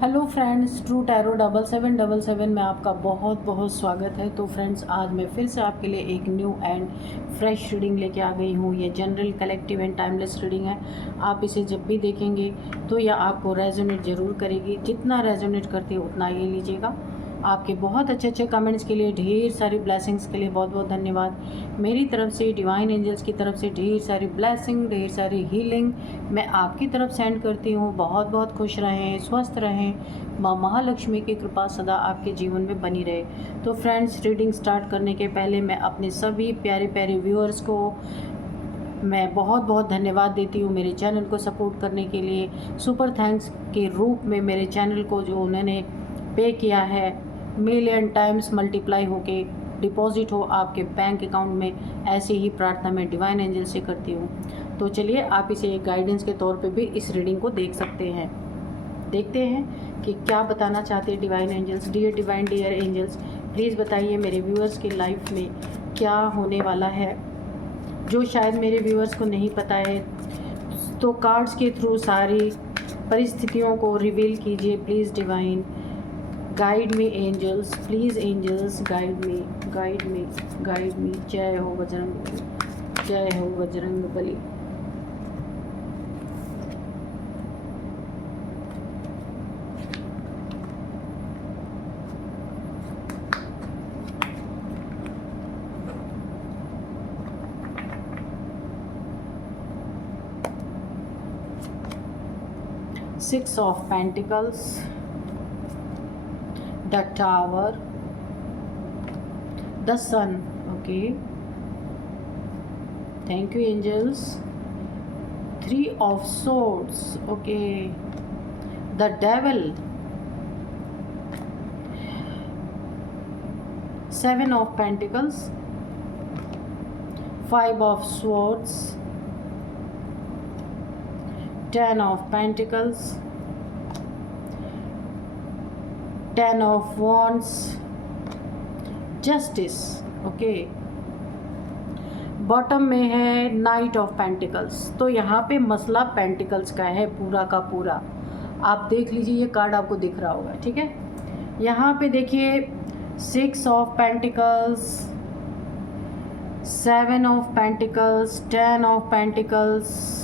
Hello friends, true tarot 7777 में आपका बहुत बहुत स्वागत है। तो फ्रेंड्स, आज मैं फिर से आपके लिए एक न्यू एंड फ्रेश रीडिंग लेके आ गई हूँ। ये general, collective and timeless reading है। आप इसे जब भी देखेंगे तो यह आपको रेजोनेट ज़रूर करेगी। जितना रेजोनेट करती है उतना ये लीजिएगा। आपके बहुत अच्छे अच्छे कमेंट्स के लिए, ढेर सारी ब्लेसिंग्स के लिए बहुत बहुत धन्यवाद। मेरी तरफ से, डिवाइन एंजल्स की तरफ से ढेर सारी ब्लेसिंग, ढेर सारी हीलिंग मैं आपकी तरफ सेंड करती हूँ। बहुत बहुत खुश रहें, स्वस्थ रहें। माँ महालक्ष्मी की कृपा सदा आपके जीवन में बनी रहे। तो फ्रेंड्स, रीडिंग स्टार्ट करने के पहले मैं अपने सभी प्यारे प्यारे व्यूअर्स को मैं बहुत बहुत धन्यवाद देती हूँ मेरे चैनल को सपोर्ट करने के लिए। सुपर थैंक्स के रूप में मेरे चैनल को जो उन्होंने पे किया है, मिलियन टाइम्स मल्टीप्लाई होके डिपॉजिट हो आपके बैंक अकाउंट में, ऐसी ही प्रार्थना मैं डिवाइन एंजल से करती हूँ। तो चलिए, आप इसे एक गाइडेंस के तौर पे भी इस रीडिंग को देख सकते हैं। देखते हैं कि क्या बताना चाहते हैं divine angels. Dear divine, dear angels, please बताइए मेरे व्यूअर्स की लाइफ में क्या होने वाला है जो शायद मेरे व्यूअर्स को नहीं पता है। तो कार्ड्स के थ्रू सारी परिस्थितियों को रिवील कीजिए please divine. Guide me angels, please angels guide me, guide me, guide me. जय हो बजरंग, जय हो Bajrang Bali. Six of Pentacles, the Tower, the Sun. Okay, thank you angels. Three of Swords. Okay, the Devil. Seven of Pentacles, Five of Swords, Ten of Pentacles, Ten of Wands, Justice. Okay, bottom में है night of pentacles. तो यहाँ पे मसला pentacles का है पूरा का पूरा। आप देख लीजिए, ये कार्ड आपको दिख रहा होगा, ठीक है। यहाँ पे देखिए, six of pentacles, seven of pentacles, ten of pentacles,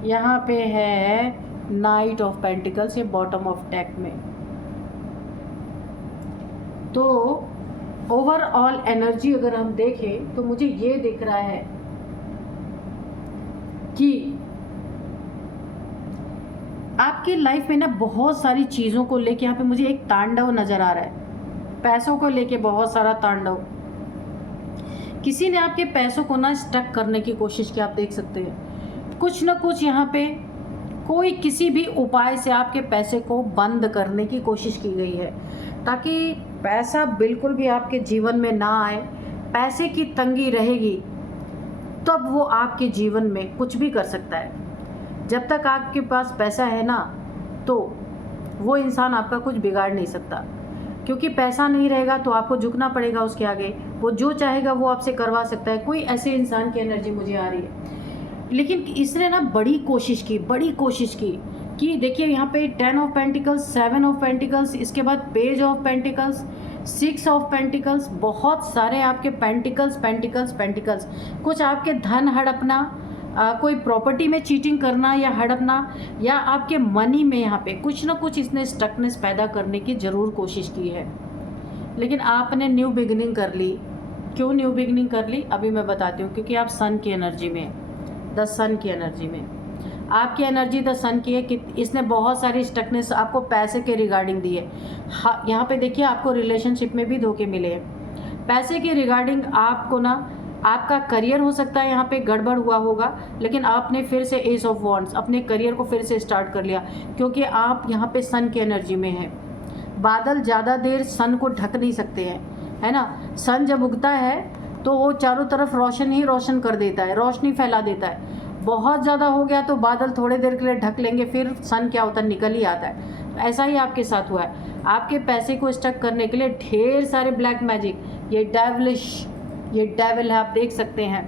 यहाँ पे है नाइट ऑफ पेंटिकल्स, ये बॉटम ऑफ डेक में। तो ओवरऑल एनर्जी अगर हम देखें तो मुझे ये दिख रहा है कि आपकी लाइफ में ना बहुत सारी चीज़ों को लेके यहाँ पे मुझे एक तांडव नज़र आ रहा है। पैसों को लेके बहुत सारा तांडव। किसी ने आपके पैसों को ना स्टक करने की कोशिश की, आप देख सकते हैं। कुछ ना कुछ यहाँ पे कोई किसी भी उपाय से आपके पैसे को बंद करने की कोशिश की गई है ताकि पैसा बिल्कुल भी आपके जीवन में ना आए। पैसे की तंगी रहेगी तब वो आपके जीवन में कुछ भी कर सकता है। जब तक आपके पास पैसा है ना, तो वो इंसान आपका कुछ बिगाड़ नहीं सकता, क्योंकि पैसा नहीं रहेगा तो आपको झुकना पड़ेगा उसके आगे। वो जो चाहेगा वो आपसे करवा सकता है। कोई ऐसे इंसान की एनर्जी मुझे आ रही है। लेकिन इसने ना बड़ी कोशिश की कि देखिए यहाँ पे ten of pentacles, seven of pentacles, इसके बाद page of pentacles, six of pentacles, बहुत सारे आपके पेंटिकल्स। कुछ आपके धन हड़पना, कोई प्रॉपर्टी में चीटिंग करना या हड़पना, या आपके मनी में यहाँ पे कुछ ना कुछ इसने स्टकनेस पैदा करने की ज़रूर कोशिश की है। लेकिन आपने न्यू बिगिनिंग कर ली। क्यों न्यू बिगिनिंग कर ली, अभी मैं बताती हूँ। क्योंकि आप सन की एनर्जी में, द सन की एनर्जी में, आपकी एनर्जी द सन की है कि इसने बहुत सारी स्टकनेस आपको पैसे के रिगार्डिंग दी है। हाँ, यहाँ पे देखिए, आपको रिलेशनशिप में भी धोखे मिले हैं पैसे के रिगार्डिंग। आपको ना, आपका करियर हो सकता है यहाँ पे गड़बड़ हुआ होगा, लेकिन आपने फिर से एस ऑफ वॉन्ड्स, अपने करियर को फिर से स्टार्ट कर लिया, क्योंकि आप यहाँ पे सन की एनर्जी में हैं। बादल ज़्यादा देर सन को ढक नहीं सकते हैं, है ना। सन जब उगता है तो वो चारों तरफ रोशन ही रोशन कर देता है, रोशनी फैला देता है। बहुत ज़्यादा हो गया तो बादल थोड़े देर के लिए ढक लेंगे, फिर सन क्या होता है, निकल ही आता है। तो ऐसा ही आपके साथ हुआ है। आपके पैसे को स्टक करने के लिए ढेर सारे ब्लैक मैजिक, ये डेविल है, आप देख सकते हैं।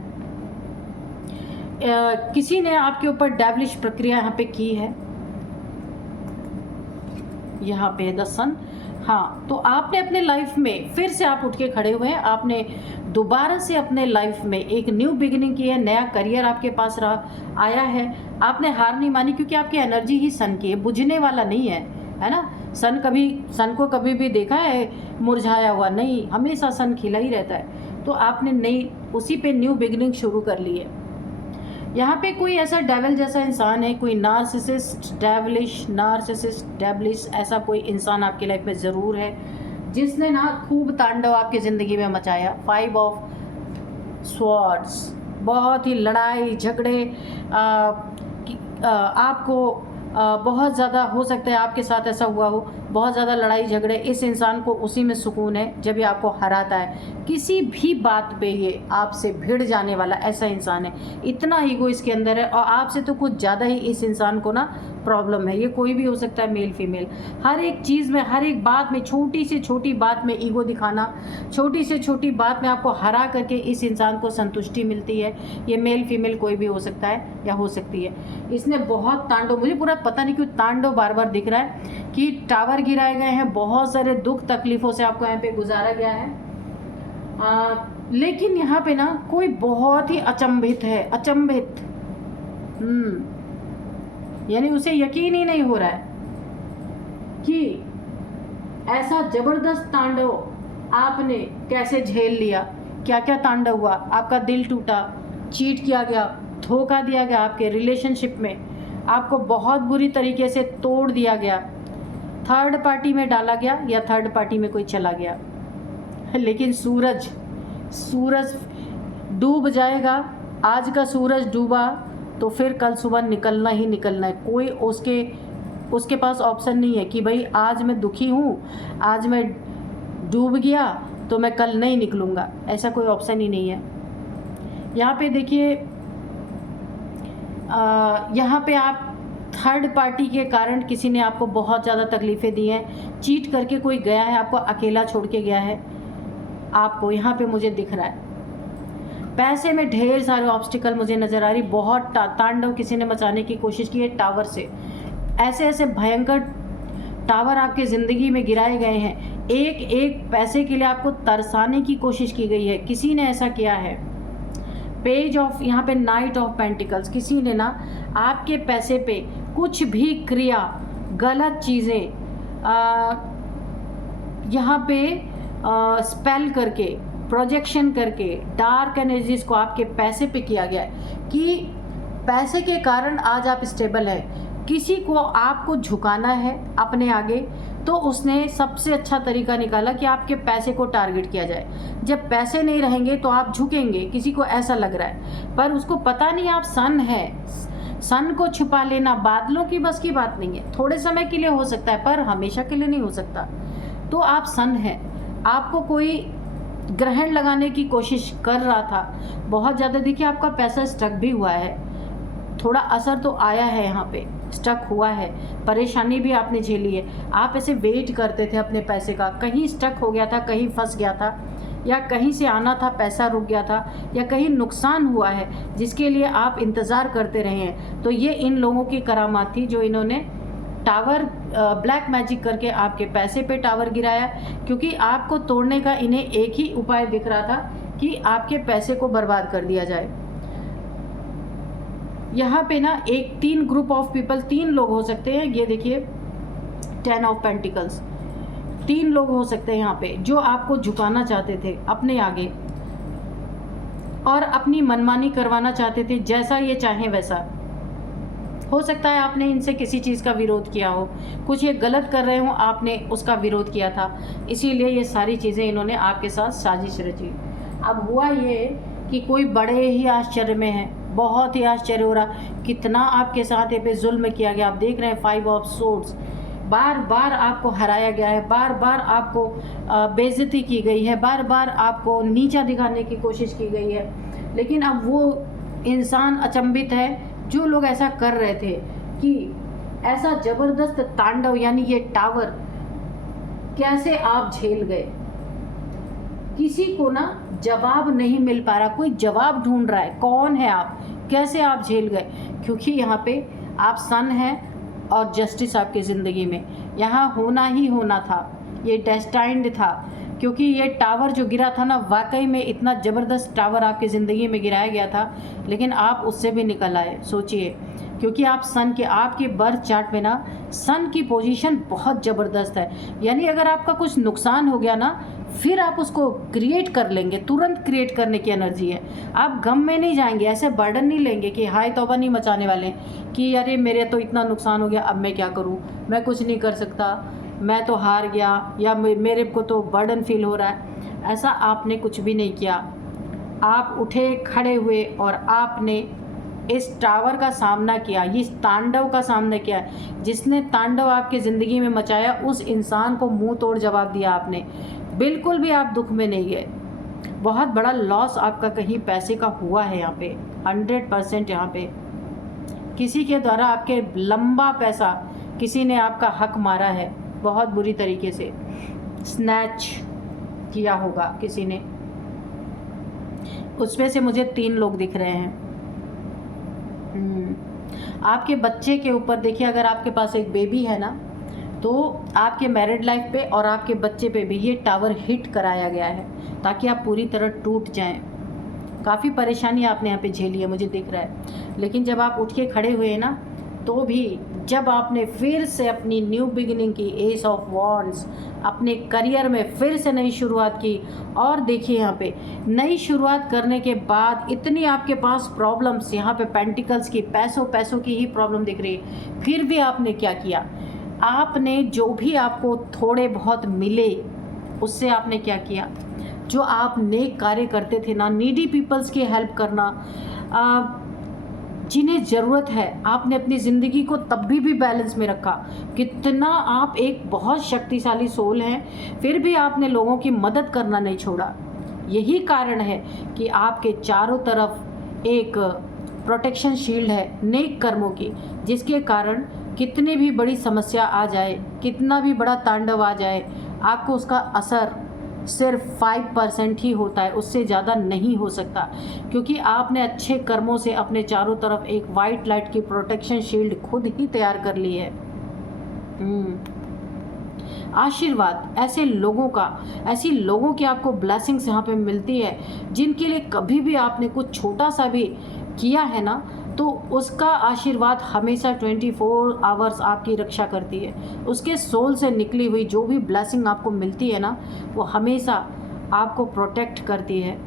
किसी ने आपके ऊपर डेविलिश प्रक्रिया यहाँ पे की है। यहाँ पे द सन। हाँ, तो आपने अपने लाइफ में फिर से आप उठ के खड़े हुए हैं, आपने दोबारा से अपने लाइफ में एक न्यू बिगिनिंग की है, नया करियर आपके पास रहा आया है। आपने हार नहीं मानी, क्योंकि आपकी एनर्जी ही सन की है, बुझने वाला नहीं है ना। सन को कभी भी देखा है मुरझाया हुआ? नहीं, हमेशा सन खिला ही रहता है। तो आपने नई उसी पे न्यू बिगिनिंग शुरू कर ली है। यहाँ पे कोई ऐसा डेविल जैसा इंसान है, कोई नार्सिसिस्ट डेविलिश ऐसा कोई इंसान आपकी लाइफ में ज़रूर है, जिसने ना खूब तांडव आपकी ज़िंदगी में मचाया। 5 ऑफ स्वॉर्ड्स, बहुत ही लड़ाई झगड़े, आपको बहुत ज़्यादा हो सकता है आपके साथ ऐसा हुआ हो, बहुत ज़्यादा लड़ाई झगड़े। इस इंसान को उसी में सुकून है जब ये आपको हराता है। किसी भी बात पे ये आपसे भिड़ जाने वाला ऐसा इंसान है, इतना ईगो इसके अंदर है। और आपसे तो कुछ ज़्यादा ही इस इंसान को ना प्रॉब्लम है। ये कोई भी हो सकता है, मेल फीमेल, हर एक चीज़ में, हर एक बात में, छोटी से छोटी बात में ईगो दिखाना, छोटी से छोटी बात में आपको हरा करके इस इंसान को संतुष्टि मिलती है। ये मेल फीमेल कोई भी हो सकता है या हो सकती है। इसने बहुत तांडव, मुझे पूरा पता नहीं क्यों तांडव बार बार दिख रहा है कि टावर गिराए गए हैं, बहुत सारे दुख तकलीफ़ों से आपको यहाँ पे गुजारा गया है। लेकिन यहाँ पे ना कोई बहुत ही अचंभित है, अचंभित, यानी उसे यकीन ही नहीं हो रहा है कि ऐसा जबरदस्त तांडव आपने कैसे झेल लिया। क्या क्या तांडव हुआ, आपका दिल टूटा, चीट किया गया, धोखा दिया गया, आपके रिलेशनशिप में आपको बहुत बुरी तरीके से तोड़ दिया गया, थर्ड पार्टी में डाला गया या थर्ड पार्टी में कोई चला गया। लेकिन सूरज डूब जाएगा। आज का सूरज डूबा तो फिर कल सुबह निकलना ही निकलना है। कोई उसके पास ऑप्शन नहीं है कि भाई आज मैं दुखी हूँ, आज मैं डूब गया तो मैं कल नहीं निकलूँगा, ऐसा कोई ऑप्शन ही नहीं है। यहाँ पे देखिए, यहाँ पे आप थर्ड पार्टी के कारण किसी ने आपको बहुत ज़्यादा तकलीफ़ें दी हैं, चीट करके कोई गया है, आपको अकेला छोड़ के गया है। आपको यहाँ पे मुझे दिख रहा है पैसे में ढेर सारे ऑब्स्टिकल मुझे नज़र आ रही, बहुत तांडव किसी ने मचाने की कोशिश की है टावर से। ऐसे ऐसे भयंकर टावर आपके ज़िंदगी में गिराए गए हैं, एक एक पैसे के लिए आपको तरसाने की कोशिश की गई है, किसी ने ऐसा किया है। पेज ऑफ, यहाँ पे नाइट ऑफ पेंटिकल्स, किसी ने ना आपके पैसे पे कुछ भी क्रिया, गलत चीज़ें यहाँ पे स्पेल करके, प्रोजेक्शन करके, डार्क एनर्जीज को आपके पैसे पे किया गया है कि पैसे के कारण आज आप स्टेबल हैं। किसी को आपको झुकाना है अपने आगे, तो उसने सबसे अच्छा तरीका निकाला कि आपके पैसे को टारगेट किया जाए। जब पैसे नहीं रहेंगे तो आप झुकेंगे, किसी को ऐसा लग रहा है, पर उसको पता नहीं आप सन है। सन को छुपा लेना बादलों की बस की बात नहीं है, थोड़े समय के लिए हो सकता है पर हमेशा के लिए नहीं हो सकता। तो आप सन हैं, आपको कोई ग्रहण लगाने की कोशिश कर रहा था बहुत ज़्यादा। देखिए आपका पैसा स्टक भी हुआ है, थोड़ा असर तो आया है, यहाँ पे स्टक हुआ है, परेशानी भी आपने झेली है। आप ऐसे वेट करते थे अपने पैसे का, कहीं स्टक हो गया था, कहीं फंस गया था, या कहीं से आना था पैसा रुक गया था, या कहीं नुकसान हुआ है जिसके लिए आप इंतज़ार करते रहे हैं। तो ये इन लोगों की करामात थी जो इन्होंने टावर ब्लैक मैजिक करके आपके पैसे पे टावर गिराया, क्योंकि आपको तोड़ने का इन्हें एक ही उपाय दिख रहा था कि आपके पैसे को बर्बाद कर दिया जाए। यहाँ पे ना एक 3 ग्रुप ऑफ पीपल, 3 लोग हो सकते हैं। ये देखिए 10 ऑफ पेंटिकल्स, 3 लोग हो सकते हैं यहाँ पे जो आपको झुकाना चाहते थे अपने आगे और अपनी मनमानी करवाना चाहते थे, जैसा ये चाहें वैसा। हो सकता है आपने इनसे किसी चीज़ का विरोध किया हो, कुछ ये गलत कर रहे हो, आपने उसका विरोध किया था, इसीलिए ये सारी चीज़ें इन्होंने आपके साथ साजिश रची। अब हुआ ये कि कोई बड़े ही आश्चर्य में है, बहुत ही आश्चर्य हो रहा कितना आपके साथ ये पे जुल्म किया गया। आप देख रहे हैं 5 ऑफ सोर्ड्स, बार बार आपको हराया गया है, बार बार आपको बेइज्जती की गई है, बार बार आपको नीचा दिखाने की कोशिश की गई है। लेकिन अब वो इंसान अचंभित है जो लोग ऐसा कर रहे थे कि ऐसा ज़बरदस्त तांडव, यानी ये टावर कैसे आप झेल गए। किसी को ना जवाब नहीं मिल पा रहा, कोई जवाब ढूंढ रहा है, कौन है आप, कैसे आप झेल गए, क्योंकि यहाँ पे आप सन हैं और जस्टिस आपकी ज़िंदगी में। यहाँ होना ही होना था, ये डेस्टाइंड था। क्योंकि ये टावर जो गिरा था ना, वाकई में इतना ज़बरदस्त टावर आपकी ज़िंदगी में गिराया गया था, लेकिन आप उससे भी निकल आए। सोचिए, क्योंकि आप सन के, आपके बर्थ चार्ट में ना सन की पोजीशन बहुत ज़बरदस्त है। यानी अगर आपका कुछ नुकसान हो गया ना, फिर आप उसको क्रिएट कर लेंगे, तुरंत क्रिएट करने की एनर्जी है। आप गम में नहीं जाएंगे, ऐसे बर्डन नहीं लेंगे कि हाय तौबा नहीं मचाने वाले कि अरे मेरे तो इतना नुकसान हो गया, अब मैं क्या करूँ, मैं कुछ नहीं कर सकता, मैं तो हार गया, या मेरे को तो बर्डन फील हो रहा है। ऐसा आपने कुछ भी नहीं किया। आप उठे, खड़े हुए और आपने इस टावर का सामना किया, इस तांडव का सामना किया। जिसने तांडव आपकी ज़िंदगी में मचाया, उस इंसान को मुंह तोड़ जवाब दिया आपने। बिल्कुल भी आप दुख में नहीं गए। बहुत बड़ा लॉस आपका कहीं पैसे का हुआ है यहाँ पे, 100% यहाँ पे किसी के द्वारा आपके लंबा पैसा किसी ने आपका हक मारा है, बहुत बुरी तरीके से स्नैच किया होगा किसी ने। उसमें से मुझे 3 लोग दिख रहे हैं। आपके बच्चे के ऊपर देखिए, अगर आपके पास एक बेबी है ना, तो आपके मैरिड लाइफ पे और आपके बच्चे पे भी ये टावर हिट कराया गया है, ताकि आप पूरी तरह टूट जाएं। काफ़ी परेशानी आपने यहाँ पे झेली है, मुझे दिख रहा है। लेकिन जब आप उठ के खड़े हुए ना, तो भी जब आपने फिर से अपनी न्यू बिगिनिंग की, एस ऑफ वॉन्ड्स, अपने करियर में फिर से नई शुरुआत की। और देखिए यहाँ पे नई शुरुआत करने के बाद इतनी आपके पास प्रॉब्लम्स, यहाँ पे पेंटिकल्स की, पैसों की ही प्रॉब्लम दिख रही है। फिर भी आपने क्या किया, आपने जो भी आपको थोड़े बहुत मिले, उससे आपने क्या किया, जो आप नेक कार्य करते थे ना, नीडी पीपल्स की हेल्प करना, जिन्हें ज़रूरत है, आपने अपनी ज़िंदगी को तब भी बैलेंस में रखा। कितना आप एक बहुत शक्तिशाली सोल हैं, फिर भी आपने लोगों की मदद करना नहीं छोड़ा। यही कारण है कि आपके चारों तरफ एक प्रोटेक्शन शील्ड है नेक कर्मों की, जिसके कारण कितनी भी बड़ी समस्या आ जाए, कितना भी बड़ा तांडव आ जाए, आपको उसका असर सिर्फ 5% ही होता है, उससे ज़्यादा नहीं हो सकता। क्योंकि आपने अच्छे कर्मों से अपने चारों तरफ एक वाइट लाइट की प्रोटेक्शन शील्ड खुद ही तैयार कर ली है। आशीर्वाद ऐसे लोगों का, ऐसी लोगों की आपको ब्लेसिंग्स यहाँ पे मिलती है, जिनके लिए कभी भी आपने कुछ छोटा सा भी किया है ना, तो उसका आशीर्वाद हमेशा 24 आवर्स आपकी रक्षा करती है। उसके सोल से निकली हुई जो भी ब्लेसिंग आपको मिलती है ना, वो हमेशा आपको प्रोटेक्ट करती है।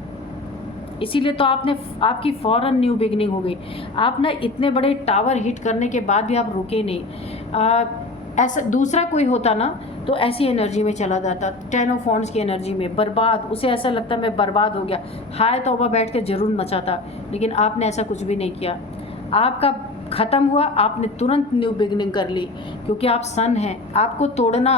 इसीलिए तो आपकी फ़ौरन न्यू बिगनिंग हो गई। आप ना इतने बड़े टावर हिट करने के बाद भी आप रुके नहीं। ऐसा दूसरा कोई होता ना, तो ऐसी एनर्जी में चला जाता, 10 ऑफ वॉन्ड्स की एनर्जी में बर्बाद, उसे ऐसा लगता मैं बर्बाद हो गया, हाय तौबा बैठ के ज़रूर मचाता। लेकिन आपने ऐसा कुछ भी नहीं किया। आपका ख़त्म हुआ, आपने तुरंत न्यू बिगनिंग कर ली, क्योंकि आप सन हैं। आपको तोड़ना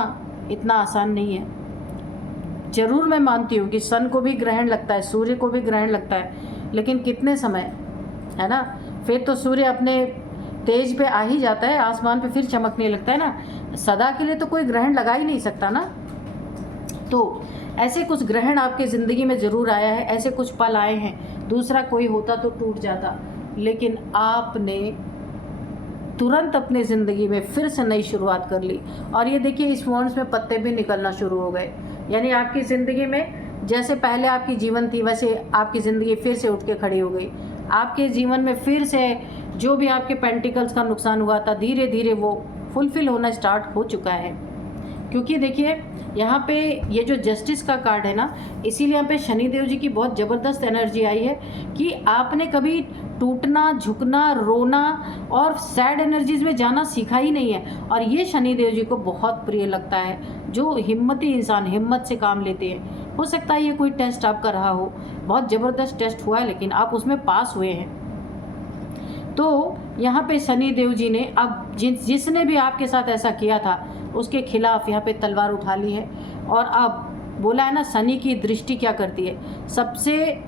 इतना आसान नहीं है। ज़रूर मैं मानती हूँ कि सन को भी ग्रहण लगता है, सूर्य को भी ग्रहण लगता है, लेकिन कितने समय, है ना। फिर तो सूर्य अपने तेज पे आ ही जाता है, आसमान पे फिर चमकने लगता है ना। सदा के लिए तो कोई ग्रहण लगा ही नहीं सकता ना। तो ऐसे कुछ ग्रहण आपके ज़िंदगी में ज़रूर आया है, ऐसे कुछ पल आए हैं। दूसरा कोई होता तो टूट जाता, लेकिन आपने तुरंत अपने ज़िंदगी में फिर से नई शुरुआत कर ली। और ये देखिए, इस वॉन्ड्स में पत्ते भी निकलना शुरू हो गए। यानी आपकी ज़िंदगी में जैसे पहले आपकी जीवन थी, वैसे आपकी ज़िंदगी फिर से उठ के खड़ी हो गई। आपके जीवन में फिर से जो भी आपके पेंटिकल्स का नुकसान हुआ था, धीरे धीरे वो फुलफ़िल होना स्टार्ट हो चुका है। क्योंकि देखिए यहाँ पे ये जो जस्टिस का कार्ड है ना, इसीलिए यहाँ पे शनिदेव जी की बहुत ज़बरदस्त एनर्जी आई है कि आपने कभी टूटना, झुकना, रोना और सैड एनर्जीज में जाना सीखा ही नहीं है। और ये शनिदेव जी को बहुत प्रिय लगता है, जो हिम्मती इंसान हिम्मत से काम लेते हैं। हो सकता है ये कोई टेस्ट आपका रहा हो, बहुत ज़बरदस्त टेस्ट हुआ है, लेकिन आप उसमें पास हुए हैं। तो यहाँ पे शनि देव जी ने अब जिसने भी आपके साथ ऐसा किया था, उसके खिलाफ यहाँ पे तलवार उठा ली है। और अब बोला है ना, शनि की दृष्टि क्या करती है, सबसे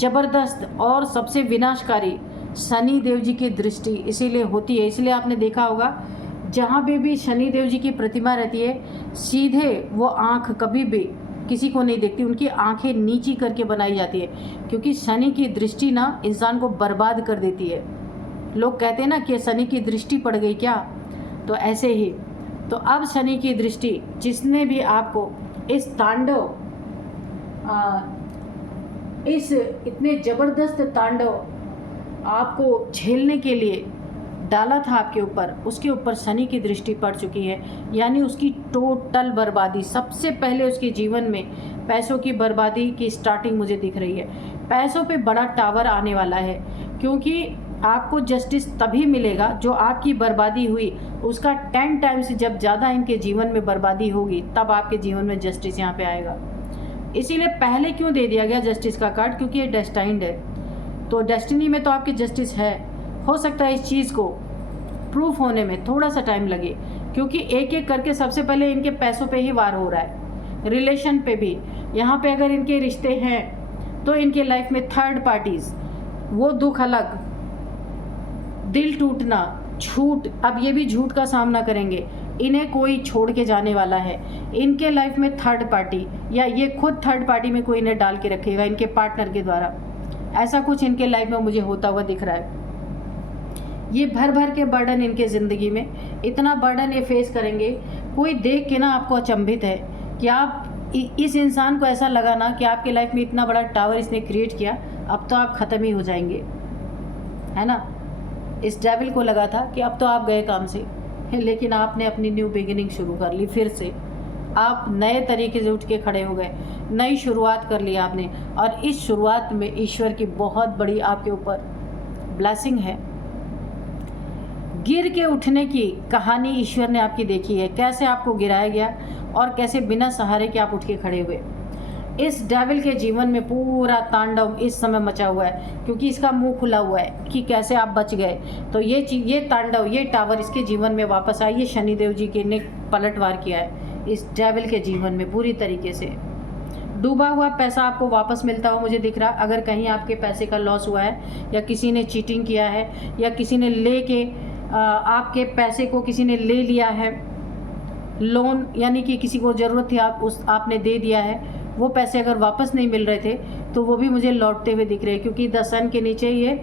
ज़बरदस्त और सबसे विनाशकारी शनि देव जी की दृष्टि इसीलिए होती है। इसलिए आपने देखा होगा, जहाँ पे भी शनि देव जी की प्रतिमा रहती है, सीधे वो आँख कभी भी किसी को नहीं देखती, उनकी आंखें नीची करके बनाई जाती है। क्योंकि शनि की दृष्टि ना इंसान को बर्बाद कर देती है। लोग कहते हैं ना कि शनि की दृष्टि पड़ गई क्या, तो ऐसे ही तो अब शनि की दृष्टि जिसने भी आपको इस तांडव इस इतने ज़बरदस्त तांडव आपको झेलने के लिए डाला था आपके ऊपर, उसके ऊपर शनि की दृष्टि पड़ चुकी है। यानी उसकी टोटल बर्बादी, सबसे पहले उसके जीवन में पैसों की बर्बादी की स्टार्टिंग मुझे दिख रही है। पैसों पे बड़ा टावर आने वाला है, क्योंकि आपको जस्टिस तभी मिलेगा जो आपकी बर्बादी हुई उसका 10 टाइम्स जब ज़्यादा इनके जीवन में बर्बादी होगी, तब आपके जीवन में जस्टिस यहाँ पे आएगा। इसीलिए पहले क्यों दे दिया गया जस्टिस का कार्ड, क्योंकि ये डेस्टाइंड है। तो डेस्टिनी में तो आपकी जस्टिस है। हो सकता है इस चीज़ को प्रूफ होने में थोड़ा सा टाइम लगे, क्योंकि एक एक करके सबसे पहले इनके पैसों पे ही वार हो रहा है, रिलेशन पे भी। यहाँ पे अगर इनके रिश्ते हैं तो इनके लाइफ में थर्ड पार्टीज, वो दुख अलग, दिल टूटना, झूठ, अब ये भी झूठ का सामना करेंगे। इन्हें कोई छोड़ के जाने वाला है, इनके लाइफ में थर्ड पार्टी, या ये खुद थर्ड पार्टी में कोई इन्हें डाल के रखेगा इनके पार्टनर के द्वारा। ऐसा कुछ इनके लाइफ में मुझे होता हुआ दिख रहा है। ये भर भर के बर्डन इनके ज़िंदगी में, इतना बर्डन ये फेस करेंगे। कोई देख के ना आपको अचंभित है कि आप इस इंसान को ऐसा लगा ना कि आपके लाइफ में इतना बड़ा टावर इसने क्रिएट किया, अब तो आप ख़त्म ही हो जाएंगे, है ना। इस डेविल को लगा था कि अब तो आप गए काम से, लेकिन आपने अपनी न्यू बिगिनिंग शुरू कर ली। फिर से आप नए तरीके से उठ के खड़े हो गए, नई शुरुआत कर ली आपने। और इस शुरुआत में ईश्वर की बहुत बड़ी आपके ऊपर ब्लेसिंग है। गिर के उठने की कहानी ईश्वर ने आपकी देखी है, कैसे आपको गिराया गया और कैसे बिना सहारे के आप उठ के खड़े हुए। इस डेविल के जीवन में पूरा तांडव इस समय मचा हुआ है, क्योंकि इसका मुंह खुला हुआ है कि कैसे आप बच गए। तो ये तांडव, ये टावर इसके जीवन में वापस आई। ये शनिदेव जी के ने पलटवार किया है इस डेविल के जीवन में पूरी तरीके से। डूबा हुआ पैसा आपको वापस मिलता हुआ मुझे दिख रहा। अगर कहीं आपके पैसे का लॉस हुआ है, या किसी ने चीटिंग किया है, या किसी ने लेके आपके पैसे को किसी ने ले लिया है लोन, यानी कि किसी को ज़रूरत थी, आपने दे दिया है, वो पैसे अगर वापस नहीं मिल रहे थे तो वो भी मुझे लौटते हुए दिख रहे हैं, क्योंकि द सन के नीचे ये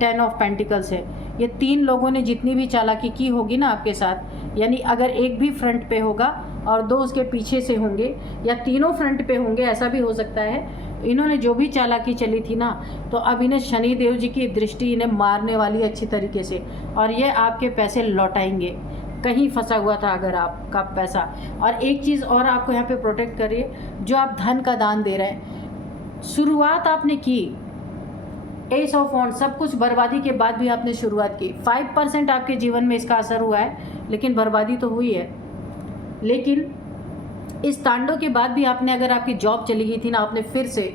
10 ऑफ पेंटिकल्स है। ये 3 लोगों ने जितनी भी चालाकी की होगी ना आपके साथ, यानी अगर एक भी फ्रंट पे होगा और 2 उसके पीछे से होंगे, या तीनों फ्रंट पे होंगे, ऐसा भी हो सकता है। इन्होंने जो भी चालाकी चली थी ना, तो अब इन्हें शनि देव जी की दृष्टि इन्हें मारने वाली अच्छी तरीके से, और ये आपके पैसे लौटाएंगे। कहीं फंसा हुआ था अगर आपका पैसा। और एक चीज़ और आपको यहाँ पे प्रोटेक्ट करिए, जो आप धन का दान दे रहे हैं, शुरुआत आपने की, एस ऑफ वॉन्ड, सब कुछ बर्बादी के बाद भी आपने शुरुआत की। 5% आपके जीवन में इसका असर हुआ है, लेकिन बर्बादी तो हुई है। लेकिन इस तांडव के बाद भी आपने, अगर आपकी जॉब चली गई थी ना, आपने फिर से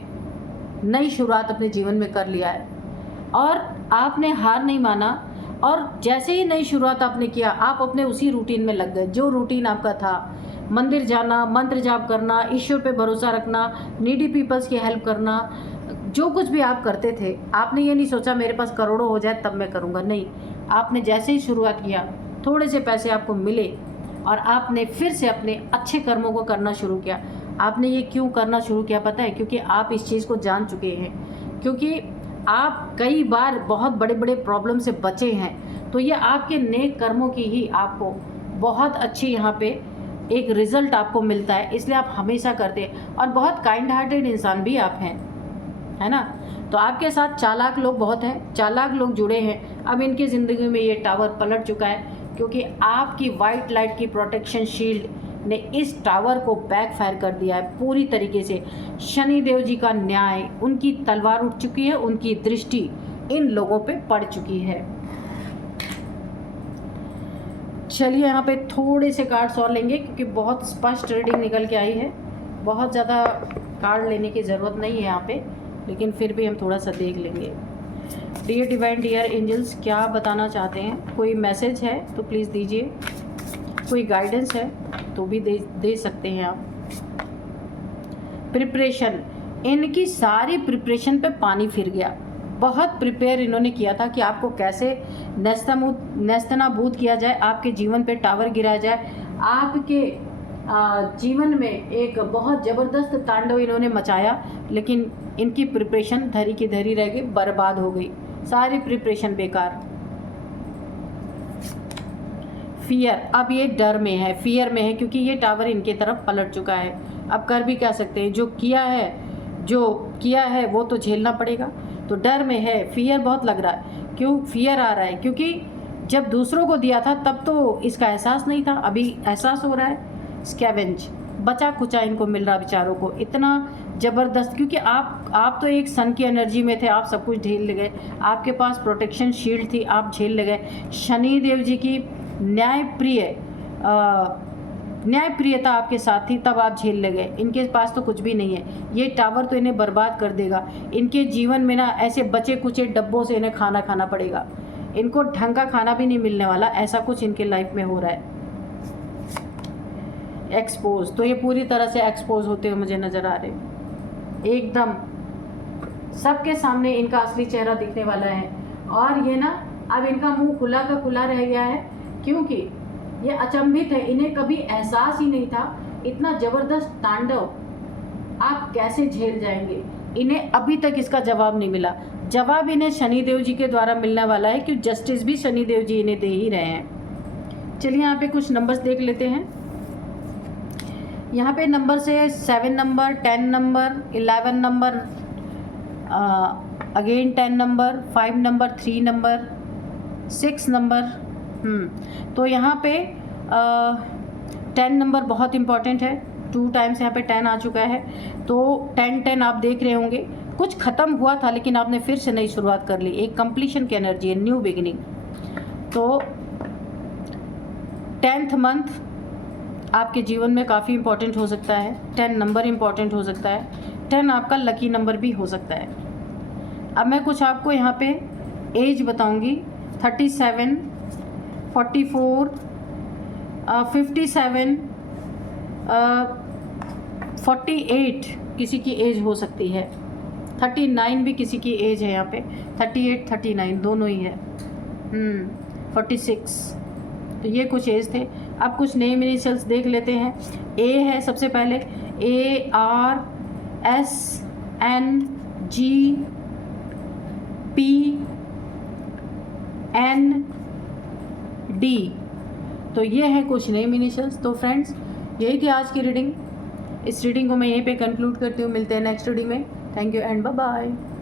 नई शुरुआत अपने जीवन में कर लिया है, और आपने हार नहीं माना। और जैसे ही नई शुरुआत आपने किया, आप अपने उसी रूटीन में लग गए, जो रूटीन आपका था। मंदिर जाना, मंत्र जाप करना, ईश्वर पे भरोसा रखना, नीडी पीपल्स की हेल्प करना, जो कुछ भी आप करते थे। आपने ये नहीं सोचा मेरे पास करोड़ों हो जाए तब मैं करूँगा, नहीं। आपने जैसे ही शुरुआत किया, थोड़े से पैसे आपको मिले, और आपने फिर से अपने अच्छे कर्मों को करना शुरू किया। आपने ये क्यों करना शुरू किया पता है? क्योंकि आप इस चीज़ को जान चुके हैं, क्योंकि आप कई बार बहुत बड़े बड़े प्रॉब्लम से बचे हैं। तो ये आपके नेक कर्मों की ही आपको बहुत अच्छी यहाँ पे एक रिज़ल्ट आपको मिलता है, इसलिए आप हमेशा करते हैं। और बहुत काइंड हार्टेड इंसान भी आप हैं, है ना। तो आपके साथ चालाक लोग बहुत हैं, चालाक लोग जुड़े हैं। अब इनकी ज़िंदगी में ये टावर पलट चुका है, क्योंकि आपकी वाइट लाइट की प्रोटेक्शन शील्ड ने इस टावर को बैकफायर कर दिया है पूरी तरीके से। शनि देव जी का न्याय, उनकी तलवार उठ चुकी है, उनकी दृष्टि इन लोगों पे पड़ चुकी है। चलिए यहाँ पे थोड़े से कार्ड्स और लेंगे, क्योंकि बहुत स्पष्ट रीडिंग निकल के आई है। बहुत ज़्यादा कार्ड लेने की ज़रूरत नहीं है यहाँ पे, लेकिन फिर भी हम थोड़ा सा देख लेंगे। डियर डिवाइन, डियर एंजल्स, क्या बताना चाहते हैं? कोई मैसेज है तो प्लीज़ दीजिए, कोई गाइडेंस है तो भी दे सकते हैं आप। प्रिपरेशन, इनकी सारी प्रिपरेशन पे पानी फिर गया। बहुत प्रिपेयर इन्होंने किया था कि आपको कैसे नेस्तनाबूद किया जाए, आपके जीवन पे टावर गिराया जाए, आपके जीवन में एक बहुत ज़बरदस्त तांडव इन्होंने मचाया। लेकिन इनकी प्रिपरेशन धरी की धरी रह गई, बर्बाद हो गई, सारी प्रिपरेशन बेकार। फियर, अब ये डर में है, फियर में है, क्योंकि ये टावर इनके तरफ पलट चुका है। अब कर भी क्या सकते हैं, जो किया है वो तो झेलना पड़ेगा। तो डर में है, फियर बहुत लग रहा है। क्यों फियर आ रहा है? क्योंकि जब दूसरों को दिया था तब तो इसका एहसास नहीं था, अभी एहसास हो रहा है। स्कैवेंज, बचा कुचा इनको मिल रहा बेचारों को, इतना ज़बरदस्त, क्योंकि आप तो एक सन की एनर्जी में थे, आप सब कुछ झेल ले गए, आपके पास प्रोटेक्शन शील्ड थी, आप झेल ले गए। शनि देव जी की न्यायप्रियता आपके साथ थी, तब आप झेल ले गए। इनके पास तो कुछ भी नहीं है, ये टावर तो इन्हें बर्बाद कर देगा। इनके जीवन में ना ऐसे बचे कुचे डब्बों से इन्हें खाना खाना पड़ेगा, इनको ढंग का खाना भी नहीं मिलने वाला, ऐसा कुछ इनके लाइफ में हो रहा है। एक्सपोज, तो ये पूरी तरह से एक्सपोज होते हुए मुझे नज़र आ रहे हैं, एकदम सबके सामने इनका असली चेहरा दिखने वाला है। और ये ना अब इनका मुंह खुला का खुला रह गया है, क्योंकि ये अचंभित है, इन्हें कभी एहसास ही नहीं था इतना ज़बरदस्त तांडव आप कैसे झेल जाएंगे। इन्हें अभी तक इसका जवाब नहीं मिला। जवाब इन्हें शनिदेव जी के द्वारा मिलने वाला है, क्योंकि जस्टिस भी शनिदेव जी इन्हें दे ही रहे हैं। चलिए यहाँ पे कुछ नंबर्स देख लेते हैं। यहाँ पे नंबर से 7 number, 10 number, 11 number, again 10 number, 5 number, 3 number, 6 number. तो यहाँ पे 10 नंबर बहुत इम्पॉर्टेंट है, 2 टाइम्स यहाँ पे 10 आ चुका है। तो 10-10 आप देख रहे होंगे, कुछ ख़त्म हुआ था लेकिन आपने फिर से नई शुरुआत कर ली, एक कंप्लीशन की एनर्जी है, न्यू बिगिनिंग। तो 10th मंथ आपके जीवन में काफ़ी इम्पोर्टेंट हो सकता है, 10 नंबर इम्पॉर्टेंट हो सकता है, 10 आपका लकी नंबर भी हो सकता है। अब मैं कुछ आपको यहाँ पे एज बताऊँगी, 37, 44, 57, 48 किसी की एज हो सकती है, 39 भी किसी की एज है यहाँ पे, 38, 39 दोनों ही है, 46। तो ये कुछ एज थे। अब कुछ नेम इनिशियल्स देख लेते हैं। ए है सबसे पहले, ARSNGPND। तो ये है कुछ नेम इनिशियल्स। तो फ्रेंड्स, यही थी आज की रीडिंग। इस रीडिंग को मैं यहीं पे कंक्लूड करती हूँ। मिलते हैं नेक्स्ट रीडिंग में। Thank you and bye bye.